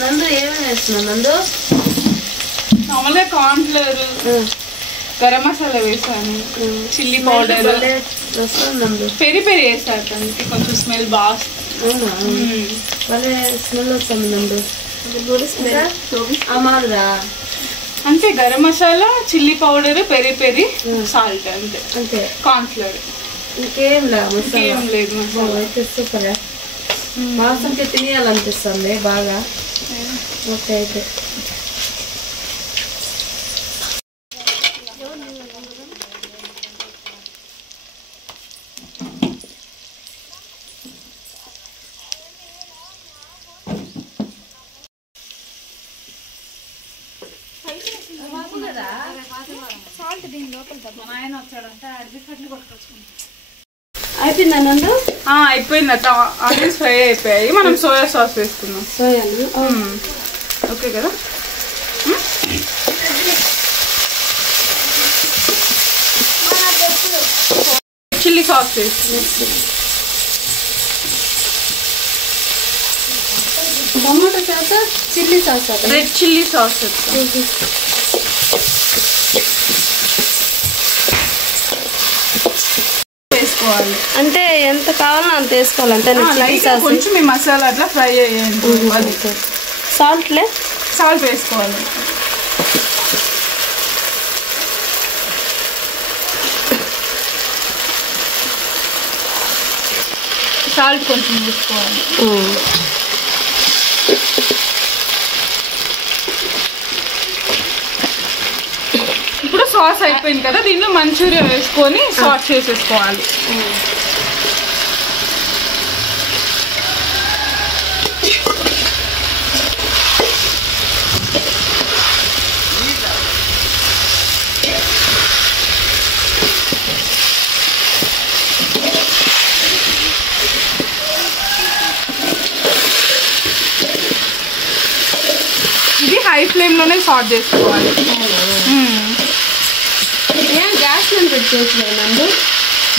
నందు ఏమేమి వేస్తున్నావు నందు? మామూలుగా కార్న్ ఫ్లోర్, గరం మసాలా వేసాను, చిల్లీ పౌడర్, పెరి పెరి వేసాను. దానికి కొంచెం స్మెల్ బాగా. అవునా? భలే స్మెల్ వస్తుంది నందు. అమారుదా అంతే. Garam masala, chilli powder, peri peri, salt అంతే. అంతే. Corn flour. ఇంకేం లేదు. ఇంకేం లేదు మసాలా. అయితే సూపర్. మాంసంకి తినేయాలనిపిస్తుంది బాగా. ఓకే అయితే అయిపోయిందా నందు? అయిపోయింది. ఆనియన్స్ ఫ్రై అయిపోయాయి. మనం సోయా సాస్ వేసుకుందాం. సోయాను ఓకే కదా. చిల్లీ సాస్ వేసుకుందాం. Tomato sauce, chilli sauce, red chilli sauce వేసుకోవాలి. అంటే ఎంత కావాలో అంత వేసుకోవాలంటే కొంచెం ఈ మసాలా అట్లా ఫ్రై అయ్యేది. సాల్ట్ వేసుకోవాలి. సాల్ట్ కొంచెం వేసుకోవాలి. ఇప్పుడు సాస్ అయిపోయింది కదా, దీనిలో మంచూరియా వేసుకొని సాస్ చేసేసుకోవాలి. ఇది హై ఫ్లేమ్ లోనే సాట్ చేసుకోవాలి. గ్యాస్ మీద పెట్టుకోవచ్చు.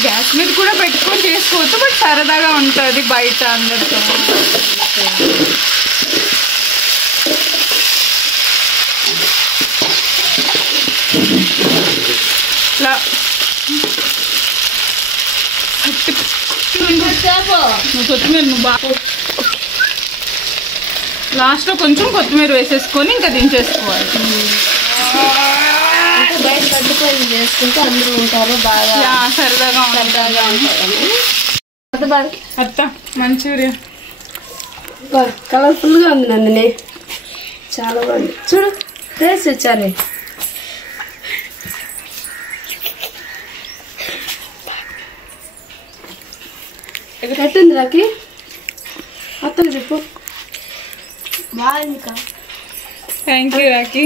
గ్యాస్ మీద కూడా పెట్టుకొని చేసుకోవచ్చు, బట్ సరదాగా ఉంటుంది బయట అందరితో. ఇట్లా కొత్తిమీర నువ్వు బాగా లాస్ట్లో కొంచెం కొత్తిమీర వేసేసుకొని ఇంకా దించేసుకోవాలి. బయట కట్టుకొని చేసుకుంటే అందరూ ఉంటారు బాగా సరదాగా ఉంటారు. అత్త మంచూరియా కలర్ఫుల్ గా ఉంది నందిని, చాలా బాగుంది. చూడు టేస్ట్ వచ్చారు. ఎట్టుంది రాకి? అత్తకు చెప్పు. బాగుంది. థ్యాంక్ యూ రాకి.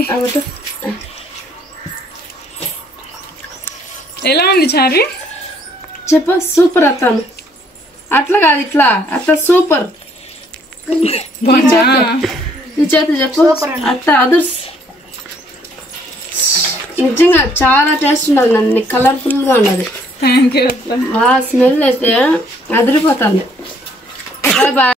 ఎలా ఉంది చారి? చెప్పు. సూపర్ అత్తాను. అట్లా కాదు ఇట్లా. అత్త సూపర్. ఈ చేత చెప్పు అత్త. అదర్స్ నిజంగా చాలా టేస్ట్ ఉన్నది నన్ను. కలర్ఫుల్ గా ఉన్నది. Thank you. ఆ స్మెల్ అయితే అదిరిపోతుంది. Bye bye.